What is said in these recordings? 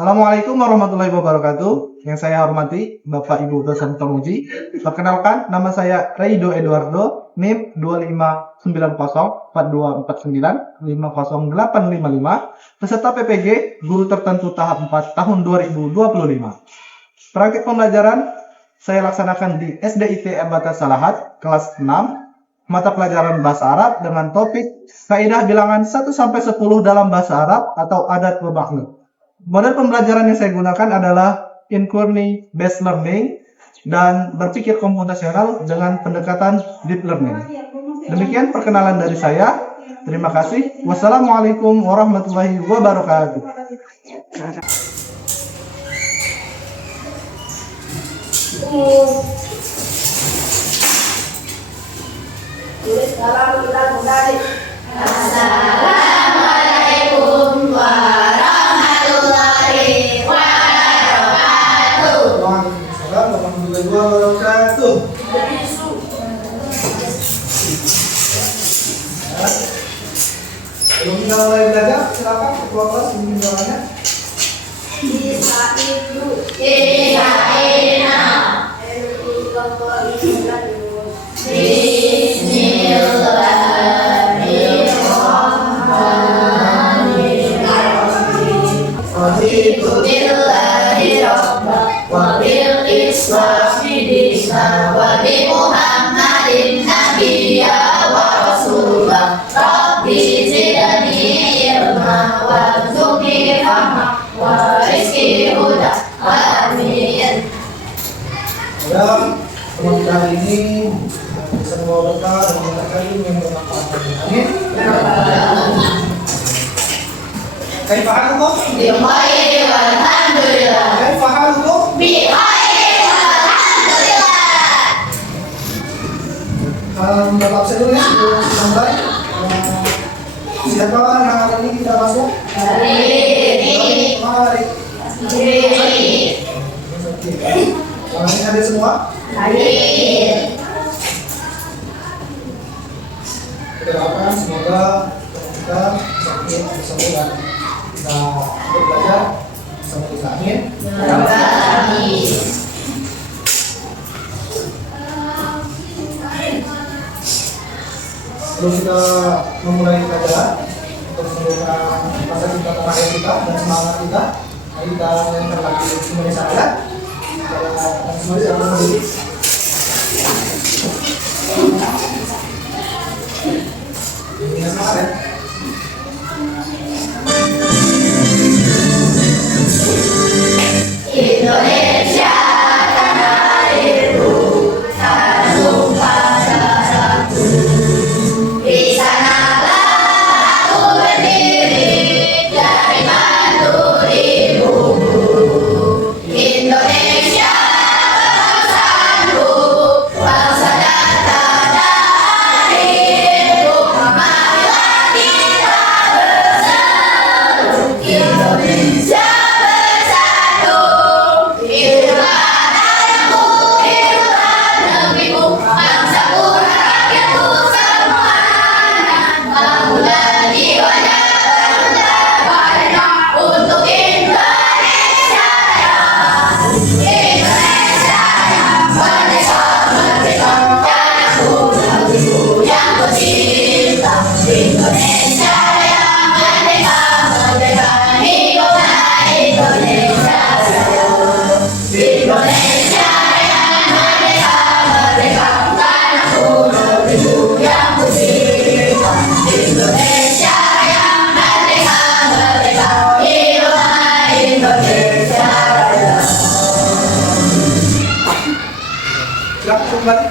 Assalamualaikum warahmatullahi wabarakatuh. Yang saya hormati Bapak Ibu dosen penguji. Perkenalkan, nama saya Reido Eduardo, NIM 25904249500855, peserta PPG Guru Tertentu Tahap 4 tahun 2025. Praktik pembelajaran saya laksanakan di SDIT Batas Salahat, kelas 6, mata pelajaran Bahasa Arab dengan topik Kaidah Bilangan 1-10 dalam Bahasa Arab atau Adat Bermakna. Model pembelajaran yang saya gunakan adalah inquiry based learning dan berpikir komputasional dengan pendekatan deep learning. Demikian perkenalan dari saya. Terima kasih. Wassalamualaikum warahmatullahi wabarakatuh. Assalamualaikum warahmatullahi wabarakatuh. Waalaikumsalam warahmatullahi wabarakatuh. Sebelum kita mulai belajar, silakan ketua kelas memimpin doanya. Dalam teman kali ini bisa membawa bekal dan mendengarkan ilmu yang bermanfaat. Amin. Kaifa halukum? Bikhair walhamdulillah. Kaifa halukum? Bikhair walhamdulillah. Bapak absen dulu ya sebelum sampai. Siapa yang hari ini kita masuk? Hari. Mari. Ini hadir semua? Hadir. Kita doakan semoga kita sakit sembuh dan kita belajar bersama kita. Amin. Amin. Sebelum kita memulai pelajaran untuk menunjukkan rasa cinta tanah air kita dan semangat kita, mari kita menyanyikan lagu Indonesia Raya. Semua siapa berdiri? Ini semangat ya. Indonesia tanah airku, tanah tumpah darahku. Di sanalah aku berdiri dari mantu ibuku. Indonesia bangsaku, bangsa dan tanah airku. Marilah kita berseru, Indonesia bersatu. Hiduplah ayahku, hiduplah negeriku, bangsaku, rakyatku semuanya. Bangunlah jiwanya, bangunlah badannya untuk Indonesia Raya. Indonesia Raya, merdeka, merdeka, tanahku, negeriku yang ku cinta. Indonesia Raya, merdeka, merdeka, hiduplah Indonesia Raya. Indonesia Raya, merdeka, merdeka, tanahku, negeriku yang ku cinta. Indonesia Raya, merdeka, merdeka, hiduplah Indonesia Raya. Silakan kembali.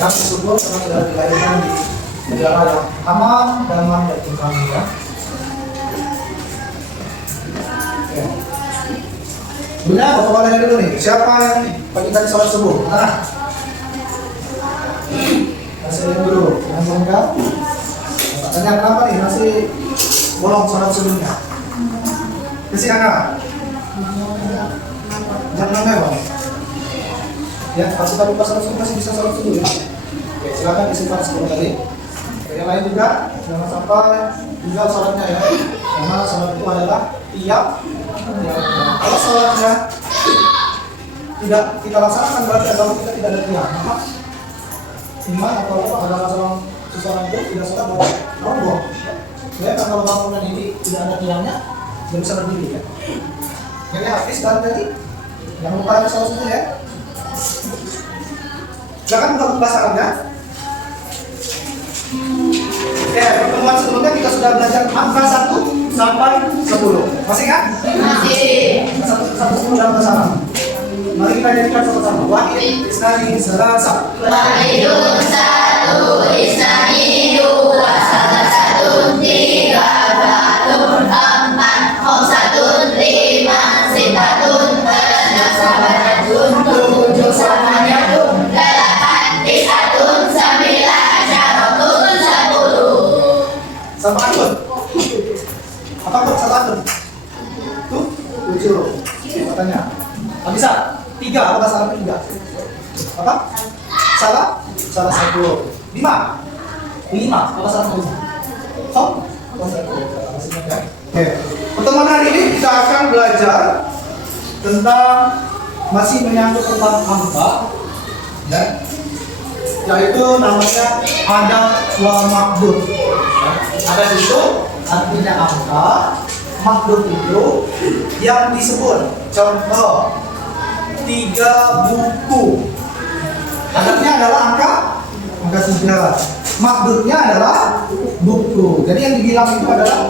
Kami bersyukur karena sudah dilahirkan di negara yang aman, damai, dan tentram ya. Ya. Bunda, bapak tanya dulu nih, siapa yang pagi tadi sholat subuh? Nah, masih lihat dulu, yang lengkap. Bapak tanya kenapa nih masih bolong sholat subuhnya? Kasih anak. Jangan mewah. Ya, pasti tapi pas sholat subuh masih bisa sholat subuh ya. Oke, silakan isi pas 10 kali. Oke. Yang lain juga jangan sampai tinggal sholatnya ya, karena sholat itu adalah tiap. Ya, kalau sholatnya tidak kita laksanakan berarti agama kita tidak ada tiap. Maka iman atau ada masalah seseorang itu tidak sholat berarti roboh. Ya, karena kalau bangunan ini tidak ada tiangnya, tidak bisa berdiri ya. Jadi habis dan tadi yang lupa salah satu ya. Silakan buka bahasa Arabnya. Ya, pertemuan sebelumnya kita sudah belajar angka 1 sampai 10. Masih kan? Masih. 1 sampai 10 dalam bahasa Arab. Mari kita jadikan sama-sama. Wahid, isnani, salasa. Wahidun, satu, isnani, dua, salasatun, tiga, arba'atun, empat, khamsatun, lima, sittatun, enam, sabanatun, tujuh, samaniyatun, delapan, tis'atun, sembilan, asyaratun, 10. Sama akun. Apa kok salah akun? Tuh, 7. Katanya. Nggak bisa. 3, apa bahasa Arabnya 3? Apa? Salah 1. 5. Apa bahasa Arabnya 5? Kok? Oke. Pertemuan hari ini kita akan belajar tentang masih menyangkut tentang angka, ya, yaitu namanya adad wa maqdur. Adad itu artinya angka, maqdur itu yang disebut. Contoh 3 buku. Adadnya adalah angka 3. Maqdurnya adalah buku. Jadi yang dibilang itu adalah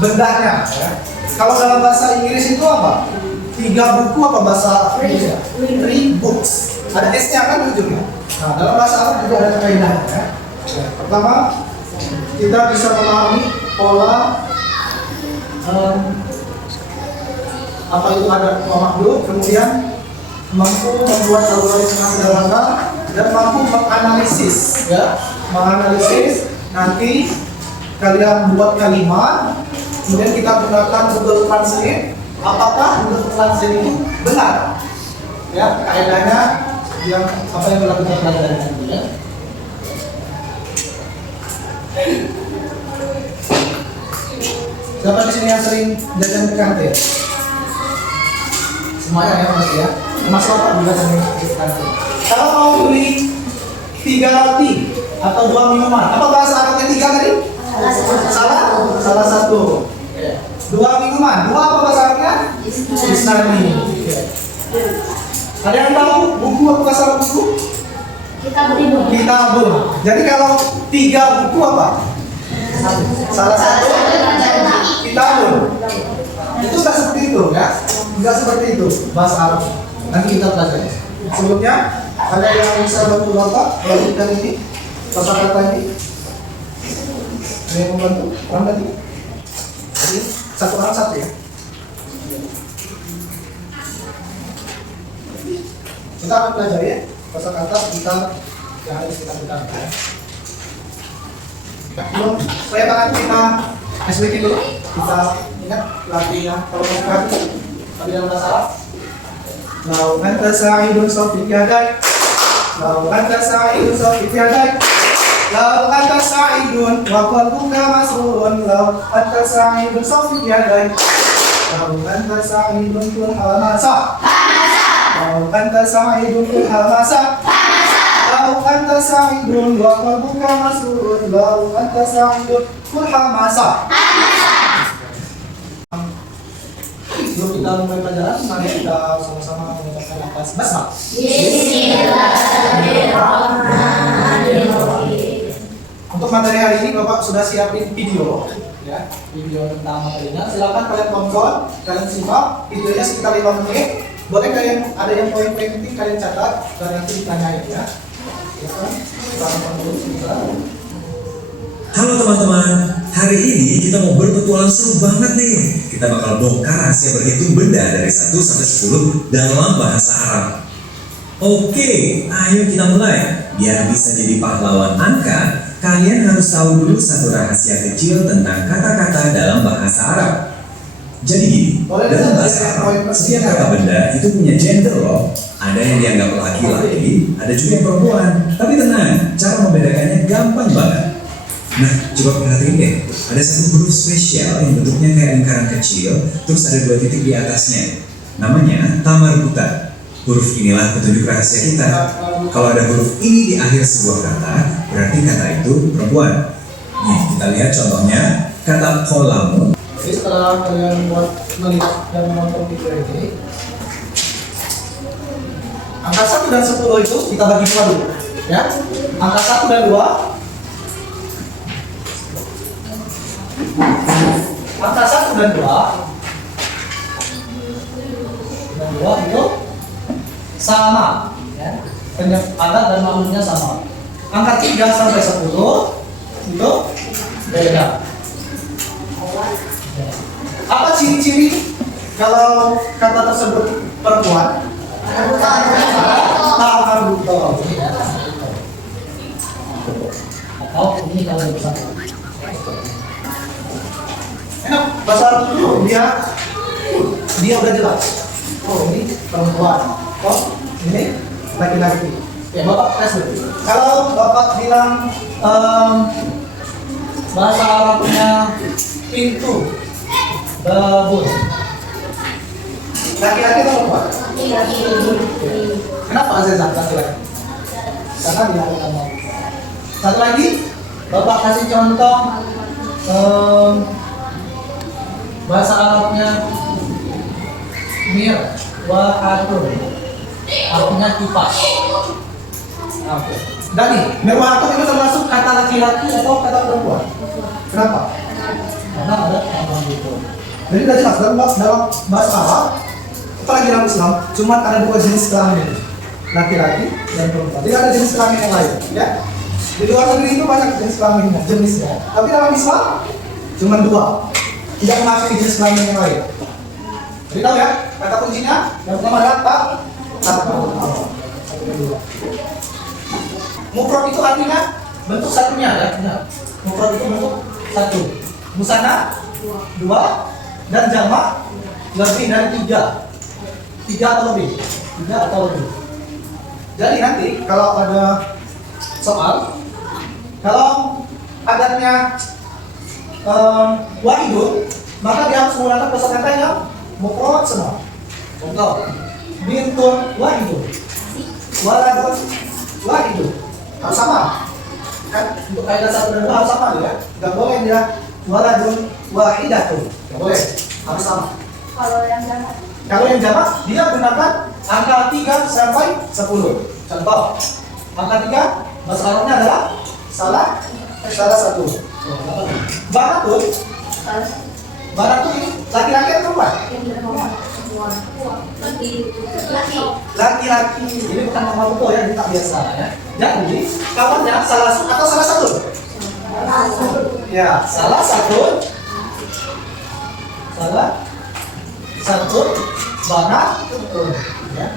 bendanya. Ya. Kalau dalam bahasa Inggris itu apa? 3 buku apa bahasa Inggrisnya? 3 books. Ada S-nya kan di ujungnya. Nah, dalam bahasa Arab juga ada kaidahnya. Ya. Pertama, kita bisa memahami pola apa itu ada makhluk, kemudian mampu membuat algoritma sederhana dan mampu menganalisis, ya, menganalisis. Nanti kalian buat kalimat, kemudian kita gunakan Google Translate. Apakah Google Translate ini benar? Ya, kaidahnya yang apa yang telah kita pelajari tadi ya. Siapa di sini yang sering jajan ke kantin? Semuanya ya pasti ya. Mas Bapak juga sering ke kantin. Kalau mau beli 3 roti atau 2 minuman, apa bahasa Arabnya 3 tadi? Salah 1. 2 minuman, 2 apa bahasa Arabnya? Isnani. Ada yang tahu buku apa bahasa Arab buku? Kitabun. Jadi kalau 3 buku apa? Salah 1 kitabun. Itu nggak seperti itu ya, nggak seperti itu bahasa Arab. Nanti kita pelajari. Sebelumnya ada yang bisa bantu bapak melanjutkan ini kata-kata ini? Ada yang membantu? Orang tadi? Jadi satu orang satu ya. Kita akan pelajari ya kata-kata kita yang harus kita gunakan. Belum, supaya tangan kita SBT dulu. Kita ingat latihan kalau bukan tadi dalam bahasa Arab. Lau anta sa'idun sawfik yadak. Lau anta sa'idun sawfik yadak. Lau anta sa'idun wa qalbuka masrurun. Lau anta sa'idun sawfik yadak. Lau anta sa'idun kul hamasa. Lau anta sa'idun kul hamasa. Lau anta sa'idun wa qalbuka masrurun. Lau anta sa'idun kul hamasa. Sebelum kita mulai pelajaran, mari kita sama-sama mengucapkan nafas basmalah. Bismillahirrahmanirrahim. Untuk materi hari ini Bapak sudah siapin video, ya, video tentang materinya. Silakan kalian tonton, kalian simak videonya sekitar 5 menit. Boleh kalian ada yang poin-poin penting kalian catat dan nanti ditanyain ya. Silakan kita tonton dulu sebentar. Halo teman-teman, hari ini kita mau berpetualang seru banget nih. Kita bakal bongkar rahasia berhitung benda dari 1 sampai 10 dalam bahasa Arab. Oke, ayo kita mulai. Biar bisa jadi pahlawan angka, kalian harus tahu dulu satu rahasia kecil tentang kata-kata dalam bahasa Arab. Jadi gini, dalam bahasa Arab, setiap kata benda itu punya gender loh. Ada yang dianggap laki-laki, ada juga yang perempuan. Tapi tenang, cara membedakannya gampang banget. Nah, coba perhatiin deh, ada satu huruf spesial yang bentuknya kayak lingkaran kecil, terus ada 2 titik di atasnya. Namanya tamarbuta. Huruf inilah petunjuk rahasia kita. Kalau ada huruf ini di akhir sebuah kata, berarti kata itu perempuan. Nih, kita lihat contohnya, kata kolamun. Jadi setelah kalian melihat dan menonton video ini, angka 1 dan 10 itu kita bagi dua dulu, ya. Angka 1 dan 2, angka 1 dan 2 itu sama, ya. Alat dan makhluknya sama. Angka 3 sampai 10 itu beda. Apa ciri-ciri kalau kata tersebut perempuan? Tamarbuta. Atau ini kalau besar. Enak, bahasa Arab dulu dia udah jelas. Oh, ini perempuan. Oh, ini laki-laki. Ya, Bapak tes dulu. Kalau Bapak bilang bahasa Arabnya pintu, babun, laki-laki atau perempuan? Kenapa Azizah laki-laki? Karena dilakukan mau. Satu lagi, Bapak kasih contoh bahasa Arabnya mirwaatun, artinya kipas. Oke. Dan nih, mirwaatun itu termasuk kata laki-laki atau kata perempuan? Kenapa? Karena ada perempuan itu. Jadi udah jelas dalam bahasa Arab, apalagi dalam Islam, cuma ada 2 jenis kelamin, laki-laki dan perempuan. Tidak ada jenis kelamin yang lain, ya. Di luar negeri itu banyak jenisnya. Tapi dalam Islam cuma 2. Tidak mengakui jenis kelamin yang lain. Jadi tahu ya, kata kuncinya yang pertama adalah tak. Mufrad itu artinya bentuk satunya, ya. Mufrad itu bentuk satu. Musanna 2 dan jamak lebih dari 3. 3 atau lebih. Jadi nanti kalau ada soal, kalau adanya wahidun, maka dia harus menggunakan kosakata yang mufrad semua. Contoh, bintun wahidun, waladun wahidun, harus sama. Kan untuk kaidah 1 dan 2 harus sama ya. Enggak boleh dia waladun wahidatun. Enggak boleh, harus sama. Kalau yang jamak dia gunakan angka 3 sampai 10. Contoh, angka 3 bahasa Arabnya adalah salah satu. Baratun ini laki-laki atau perempuan? Laki-laki. Ini bukan nama betul ya, ini tak biasa ya. Jadi kawannya salah satu. Ya, salah satu baratun. Ya.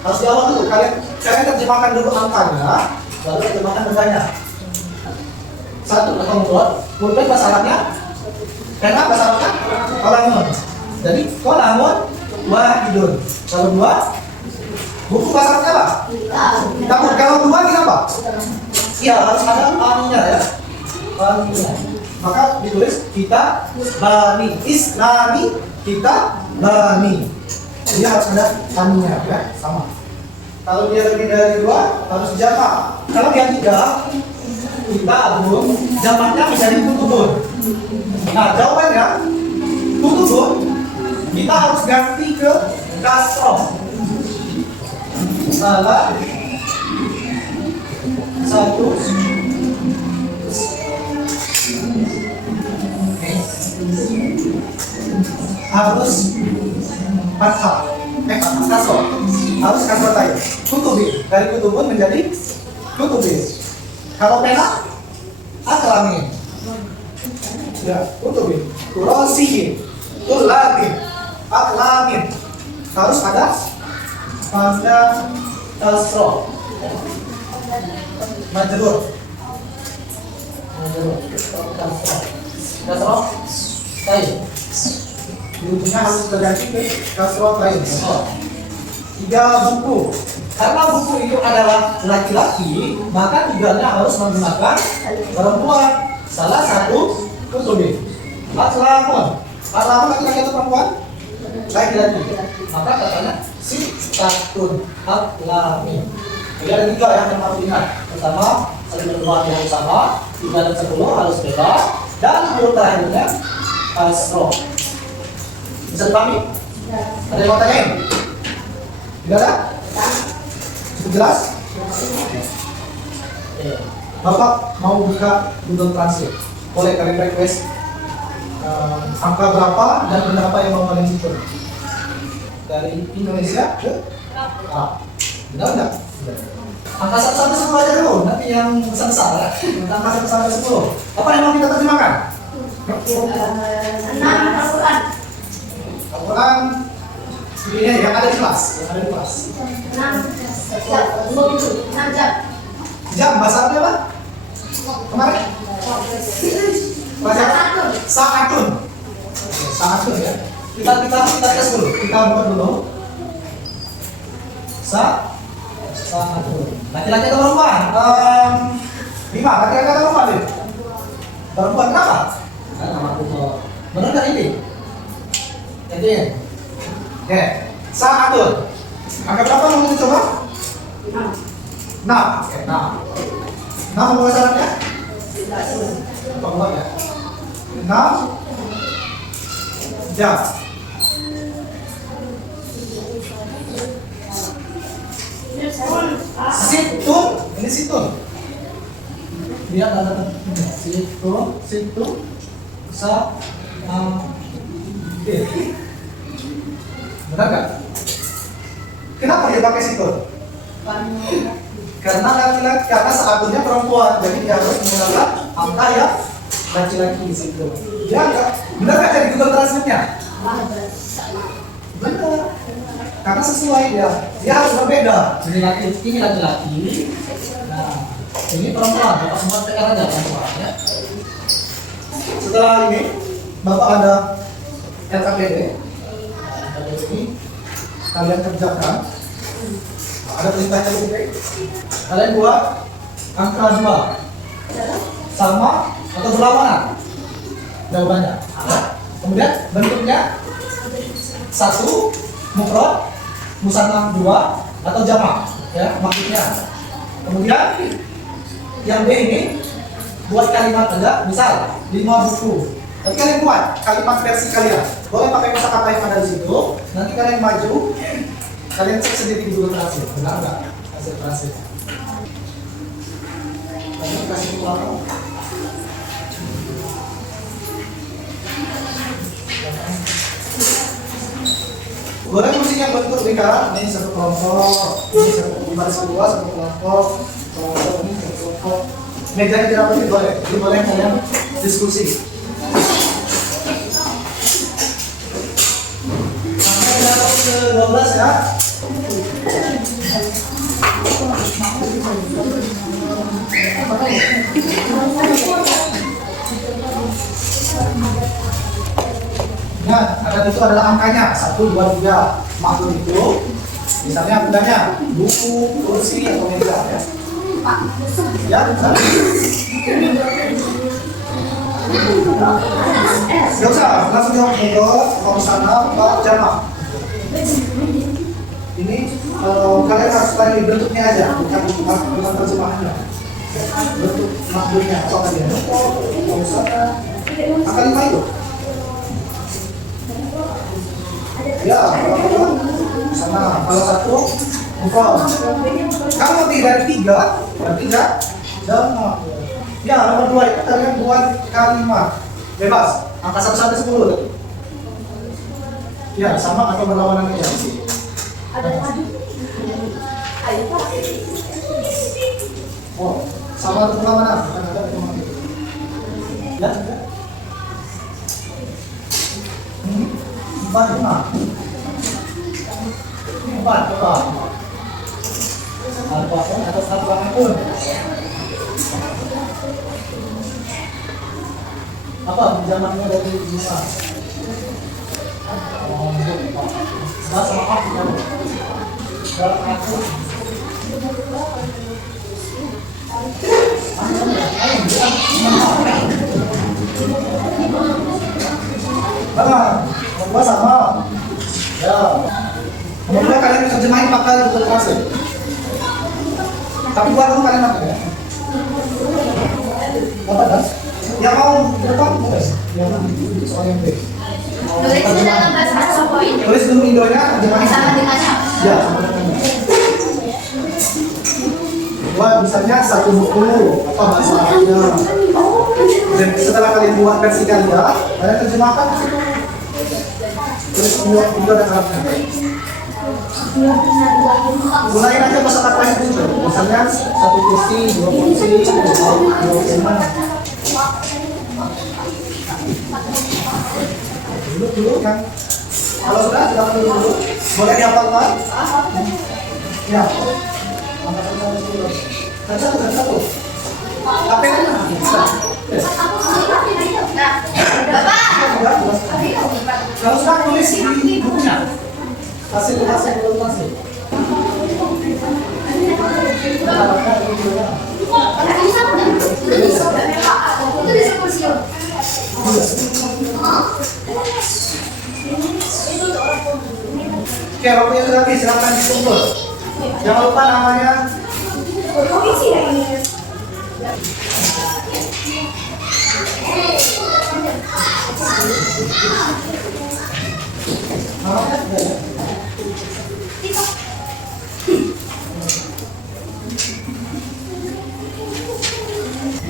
Harus diawal dulu. Kalian terjemahkan dulu angkanya, baru terjemahkan bendanya. 1 atau mufrad bahasa Arabnya. Karena bahasa Arabnya kolamun. Jadi kolamun wahidun. Kalau 2 buku bahasa Arabnya apa? Kitabun. Kalau 2 kita apa? Iya, harus ada aninya ya. Aninya. Maka ditulis kita bani islami, kita bani. Dia harus ada aninya ya, sama. Kalau dia lebih dari 2 harus jamak. Kalau dia 3 kita abun, jamaknya menjadi kutubun. Nah, jawabannya kutubun kita harus ganti ke kasroh. Salah satu harus fathah, kasroh. Harus kasroh tadi. Kutubin, dari kutubun menjadi kutubin. Kalau pena, aklamin. Ya, kutubin. Kurosihin, tulabin, aklamin. Harus ada pada kasroh. Majrur. Kasroh. Taib. Bukunya harus terganti ke kasroh taib. 3 buku. Karena buku itu adalah laki-laki, maka 3-nya harus menggunakan perempuan. salah satu kutubin. Aslamun laki-laki atau perempuan? Laki-laki. Maka katanya sitatun aslamin. Jadi ada 3 yang harus diingat. Pertama, saling berdoa yang sama. 3 dan 10 harus bebas. Dan huruf terakhirnya kasroh. Bisa dipahami? Ada yang mau tanyain? Tidak ada? Cukup jelas? Bapak mau buka Google Translate. Boleh kalian request angka berapa dan berapa yang mau kalian hitung? Dari Indonesia ke Arab. Benar enggak? Angka 1 sampai 10 aja dulu, nanti yang besar-besar. Angka 1 sampai 10. Apa yang mau kita terjemahkan? Al-Quran ini yang ada di kelas, Jam bahasa Arabnya apa? Kemarin? Sa'atun. Sa'atun ya. Kita tes dulu. Kita buka dulu. Sa'atun. Laki-laki atau perempuan? 5. Laki-laki atau perempuan? Perempuan kenapa? Benar kan ini? Jadi, oke. Sa'atun. Angka berapa mau kita coba? 6. Oke, 6. 6 apa bahasa Arabnya? Tolong ya. 6 jam. Situn, ini situn. Dia ada situn, sa, benar nggak? Kenapa dia pakai situn? Karena laki-laki, karena satunya perempuan, jadi dia harus menggunakan angka yang laki-laki di situ. Ya enggak? Benar nggak dari Google Translate-nya? Benar. Karena sesuai dia harus berbeda. Ini laki-laki. Nah, ini perempuan. Bapak semua tekan aja perempuan ya. Setelah ini, Bapak ada LKPD. LKPD ini kalian kerjakan. Ada perintahnya di sini. Kalian buat angka 2 sama atau berlawanan jawabannya. Kemudian bentuknya 1 mufrad, musanna 2 atau jamak ya maksudnya. Kemudian yang B ini buat kalimat aja, misal 5 buku. Tapi kalian buat kalimat versi kalian. Boleh pakai kosakata yang ada di situ. Nanti kalian maju, kalian cek sendiri di Google Translate. Benar nggak hasil translate? Kalian kasih ulang. Boleh musiknya bentuk lingkaran. Ini satu kelompok, ini satu baris kedua, satu kelompok, ini satu kelompok. Mejanya tidak boleh. Jadi boleh kalian diskusi. Ke-12 ya. Nah, ada itu adalah angkanya 1, 2, 3. Maksud itu misalnya bendanya buku, kursi atau meja ya. Ya, bisa. Gak usah, langsung jawab Google, kalau sana, Pak, jamak. Ini kalian harus tanya bentuknya aja, bukan terjemahannya. Bentuk makhluknya apa kalian? Kalau sana, angka 5 itu. Ya, kalau sana, kalau 1, bukan. Kalau lebih dari 3, berarti enggak jamak. Ya, nomor 2 itu kalian buat kalimat bebas, angka 1 sampai 10 tadi. Ya, sama atau berlawanan aja. Oh, sama atau berlawanan? Bukan ada cuma gitu. Ya, ya. 4, 5. 4, coba. Alpha atau satu pun. Apa pinjamannya dari 5? Nah, sama aku kan dalam aku Mana? Nomor sama. Ya. Kemudian kalian terjemahin pakai Google Translate. Tapi buat kamu kalian apa ya? Apa das? Yang mau depan das? Yang soal yang B. Tulis di dalam bahasa PowerPoint. Tulis dulu Indonya, terjemahin. Sama dengannya. Ya. Buat misalnya satu buku apa bahasa Arabnya. Dan setelah kalian buat versi kalian, kalian terjemahkan ke situ. Tulis Indo dan Arabnya. Mulai aja bahasa lain dulu. Misalnya satu kursi, dua kursi, dua tema. Dulu kan. Kalau sudah dulu. Boleh dihafalkan? Ya. Satu. Apa yang bisa? Bapak. Kalau sudah tulis di bukunya. Hasil. Oke, waktunya sudah habis, silakan dikumpul. Jangan lupa namanya.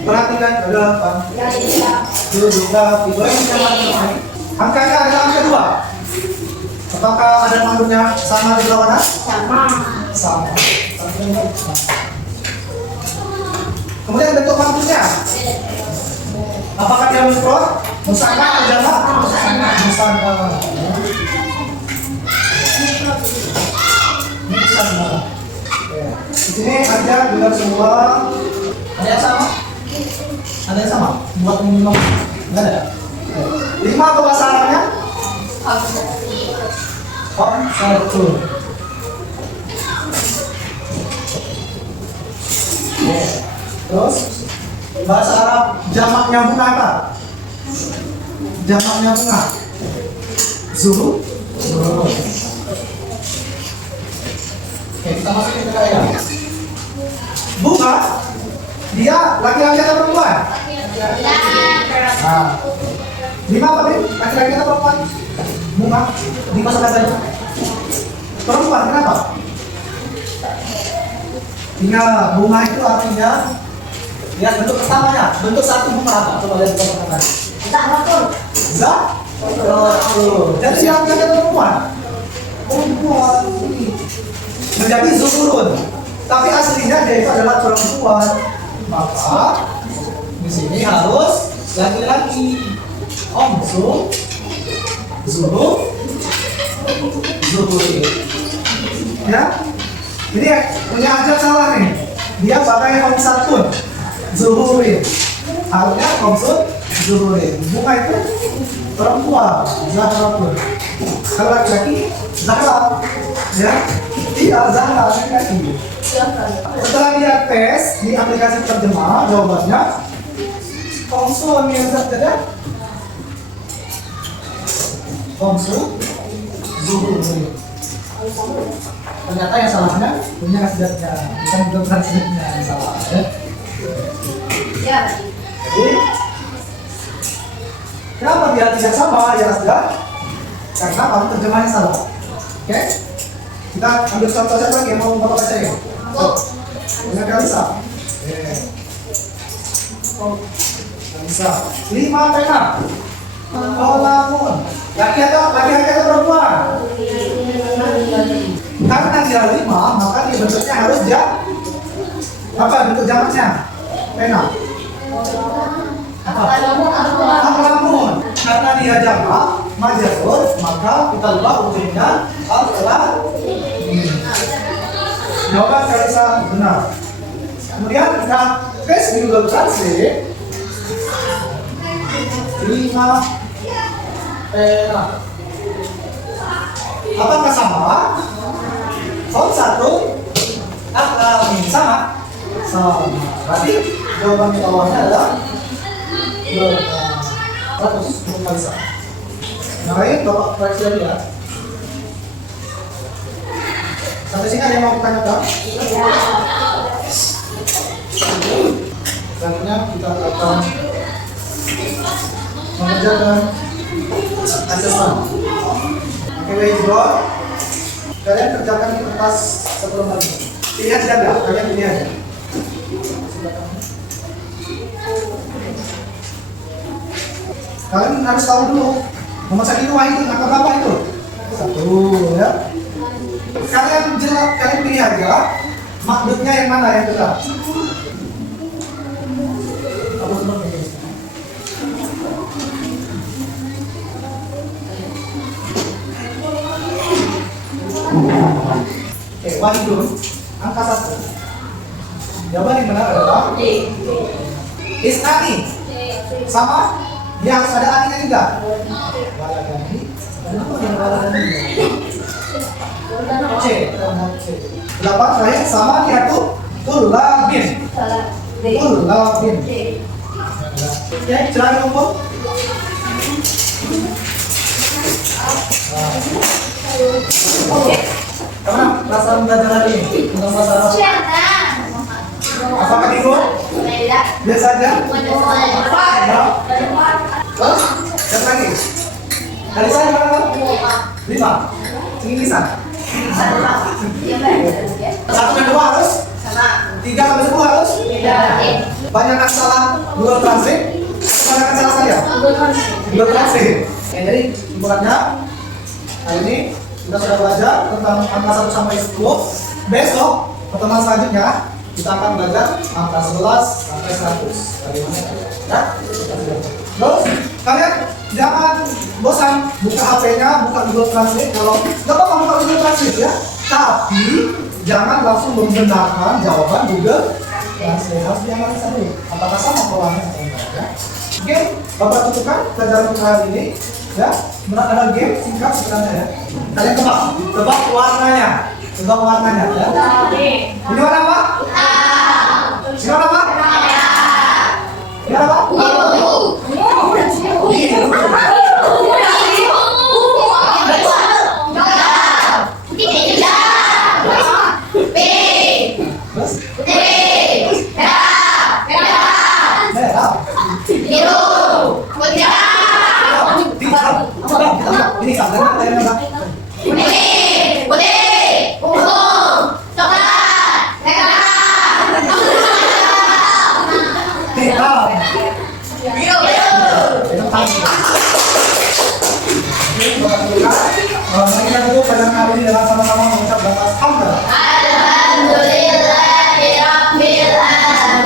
Perhatikan ada apa? Duduk rapi. Angkanya adalah angka 2. Apakah ada mandurnya sama di berlawanan? Sama. Kemudian bentuk mandurnya. Apakah dia mufrad, musanna atau jamak? Musanna. Di sini ada gelar semua. Ada yang sama? Ada yang sama? Buat minum? Enggak ada. 5 apa bahasa Arabnya? Satu. Terus bahasa Arab jamaknya bunga apa? Jamaknya bunga. Zuhur. Oke, kita masukin ke kaya. Bunga, dia laki-laki atau perempuan? Nah, 5 apa nih? Laki-laki atau perempuan? Bunga, 5 saja. Perempuan, kenapa? Ingat, bunga itu artinya lihat bentuk pertamanya, bentuk satu bunga apa? Coba lihat bentuk pertamanya. Zahrul. Jadi yang ada perempuan. Perempuan ini menjadi zuhurun. Tapi aslinya dia itu adalah perempuan. Maka di sini harus laki-laki. Zuhur, zuhuri. Ya, ini punya ajar salah nih. Dia pakai komsatun, zuhurin. Harusnya komsut, zuhurin. Bunga itu perempuan, zahratun. Kalau laki-laki, zahra. Ya, iya zahra laki-laki. Setelah dia tes di aplikasi terjemah, jawabannya komsun yang terjadi. Komsun, zuhurin. Ternyata yang salahnya punya kandidatnya, bukan Google Translate-nya yang salah. Ya. Jadi, kenapa dia tidak sama ya sudah? Karena kamu terjemahnya salah. Oke? Kita ambil contoh satu lagi yang mau bapak baca ya. Punya Kalisa. Kalisa. 5 pena. Kolamun. Laki atau perempuan? Karena dia 5, maka dia bentuknya harus apa bentuk jamaknya? Pena. Apa? Kolamun. Karena dia jamak, majazur, maka kita ubah ujungnya jawaban Kalisa benar. Kemudian kita tes di Google Translate. 5 pena. Apakah sama? Font 1 sama. sama. Berarti jawaban bawahnya adalah 200 kali sama. Nah, ini Bapak koreksi lagi ya. Sampai sini ada yang mau ditanyakan? Selanjutnya kita akan mengerjakan asesmen. Oke, withdraw. Kalian kerjakan di kertas sebelum lagi. Pilih aja enggak? Kalian pilih aja. Kalian harus tahu dulu memasak itu itu angka berapa itu? 1 ya. Kalian jelas, kalian pilih aja maksudnya yang mana yang benar. Oke, Wahidun, angka 1. Jawaban yang benar adalah is ani. Sama? Dia harus ada aninya juga. C. 8 terakhir sama dia tuh tulabin. Tulabin. Oke, cerah kumpul. Oke. Karena perasaan belajar hari ini tentang bahasa Arab. Apakah itu? Biasa aja. Terus, yang lagi. Dari saya berapa? 5. Ini sana. 1 dan 2 harus? 3 sampai 10 harus? Banyak yang salah Google Translate. Banyak yang salah saya? Google Translate. Jadi, ibaratnya hari ini kita sudah belajar tentang angka 1 sampai 10. Besok, pertemuan selanjutnya kita akan belajar angka 11 sampai 100. Bagaimana ya? Terus, kalian jangan bosan buka HP-nya, buka Google Translate. Kalau nggak apa-apa buka Google Translate ya, tapi jangan langsung membenarkan jawaban Google Translate. Harus dianalisa dulu apakah sama polanya atau enggak ya. Oke, Bapak tutupkan pelajaran untuk hari ini ya. Ada game singkat sebenarnya ya. Kalian tebak warnanya. Tebak warnanya ya. Ini warna apa? Ini warna apa? Ini warna apa? Ini sampai kalian apa? Mari kita dulu pada hari ini dengan sama-sama mengucap doa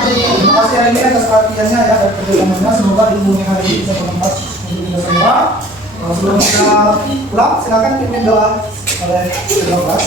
Terima kasih hari ini atas perhatiannya ya dan kerjasamanya. Semoga ilmu hari ini bisa bermanfaat untuk kita semua. Sebelum kita pulang, silakan pimpin doa oleh kedua kelas.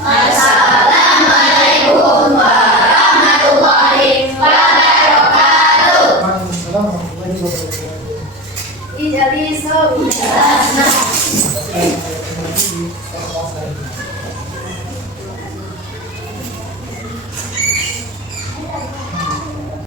Assalamualaikum warahmatullahi wabarakatuh. Waalaikumsalam warahmatullahi wabarakatuh. Ijazah